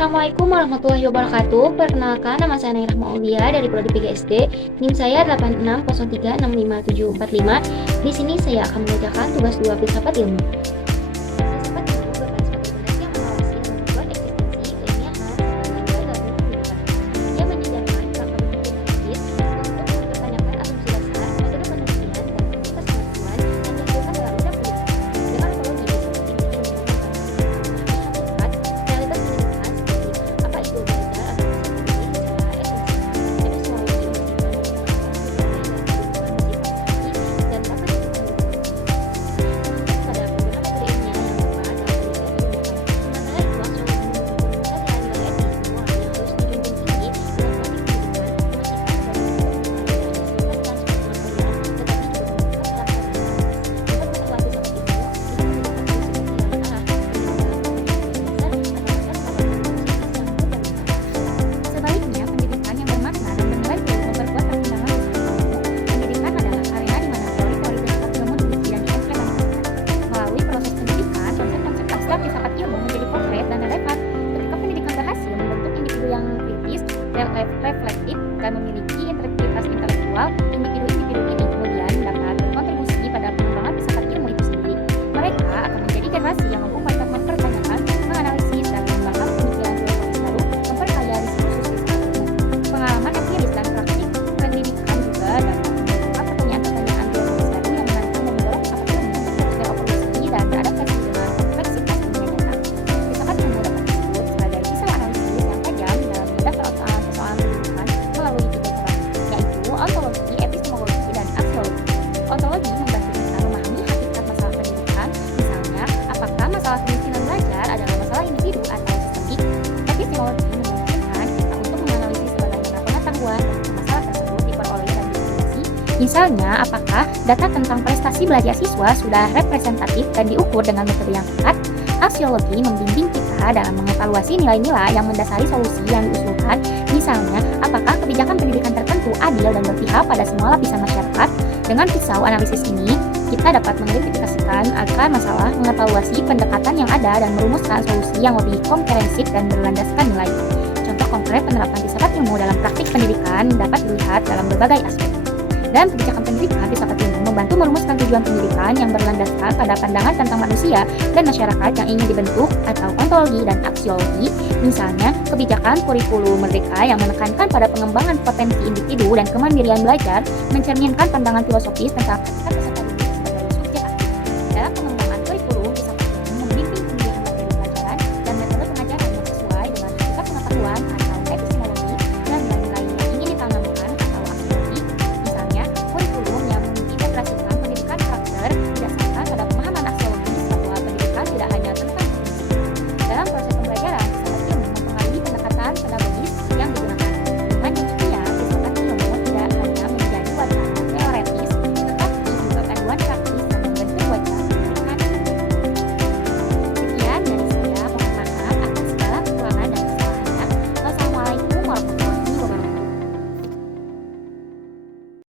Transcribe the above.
Assalamualaikum warahmatullahi wabarakatuh. Perkenalkan, nama saya Nairah Maulia dari Prodi PGSD. NIM saya 8603655745. Di sini saya akan mengerjakan tugas 2 filsafat ilmu. Filsafat ilmu berperan sebagai badan yang mengawasi dan membuat eksistensi keilmiahan serta lembaga pendidikan. Ia menyediakan kerangka berpikir kritis untuk mempertanyakan asumsi dasar, metode penelitian, dan prinsip pengetahuan yang dihasilkan dalam bidang pendidikan. Dengan metodologi filsafat ilmu menemukan hakikat, realitas pendidikan seperti apa itu belajar atau bisa dipilih secara esensial, epistemologi memberikan dan dapat pada penggunaan metode ilmiah yang tepat dalam penelitian pendidikan. Sementara itu, aksiologi menunjukkan nilai-nilai etis yang harus dijunjung tinggi dalam praktik pendidikan, memastikan agar pendidikan tidak hanya sebatas transfer pengetahuan, tetapi juga menunjukkan karakter dan kualitas. Dapat pengetahuan filsafat ilmu itu menunjukkan prinsip-prinsip yang arah sebaliknya, pendidikan yang bermakna dan bernilai tinggi memperkuat perkembangan filsafat ilmu. Pendidikan adalah arena di mana teori-teori filsafat ilmu diuji dan diimplementasikan. Melalui proses pendidikan, konsep-konsep abstrak filsafat ilmu menjadi konkret dan relevan. Ketika pendidikan berhasil membentuk individu yang kritis, reflektif, dan memiliki integritas intelektual, individu-individu ini kemudian dapat berkontribusi pada pengembangan filsafat ilmu itu sendiri. Mereka akan menjadi generasi yang mampu mempertanyakan, menganalisis, dan mengembangkan pemikiran filosofis baru, memperkaya diskursus filsafat ilmu. Pengalaman empiris dan praktik pendidikan juga dapat mengungkap pertanyaan-pertanyaan filosofis baru yang menantang dan mendorong filsafat ilmu untuk terus berevolusi dan beradaptasi dengan kompleksitas dunia nyata. Filsafat ilmu dapat disebut sebagai pisau analisis yang tajam dalam membedah persoalan-persoalan pendidikan melalui 3 cabang, yaitu ontologi, epistemologi, dan aksiologi. Ontologi membantu kita memahami hakikat masalah pendidikan, misalnya apakah masalah kemiskinan belajar adalah masalah individu atau sistemik. Epistemologi memungkinkan kita untuk menganalisis bagaimana pengetahuan tentang masalah tersebut diperoleh dan didefinisi, misalnya apakah data tentang prestasi belajar siswa sudah representatif dan diukur dengan metode yang tepat. Aksiologi membimbing kita dalam mengevaluasi nilai-nilai yang mendasari solusi yang diusulkan, misalnya apakah kebijakan pendidikan tertentu adil dan berpihak pada semua lapisan masyarakat. Dengan pisau analisis ini, kita dapat mengidentifikasikan akar masalah, mengevaluasi pendekatan yang ada, dan merumuskan solusi yang lebih komprehensif dan berlandaskan nilai. Contoh konkret penerapan filsafat ilmu dalam praktik pendidikan dapat dilihat dalam berbagai aspek. Dalam kebijakan pendidikan, filsafat ilmu membantu merumuskan tujuan pendidikan yang berlandaskan pada pandangan tentang manusia dan masyarakat yang ingin dibentuk, atau ontologi dan aksiologi. Misalnya, kebijakan kurikulum merdeka yang menekankan pada pengembangan potensi individu dan kemandirian belajar, mencerminkan pandangan filosofis tentang hakikat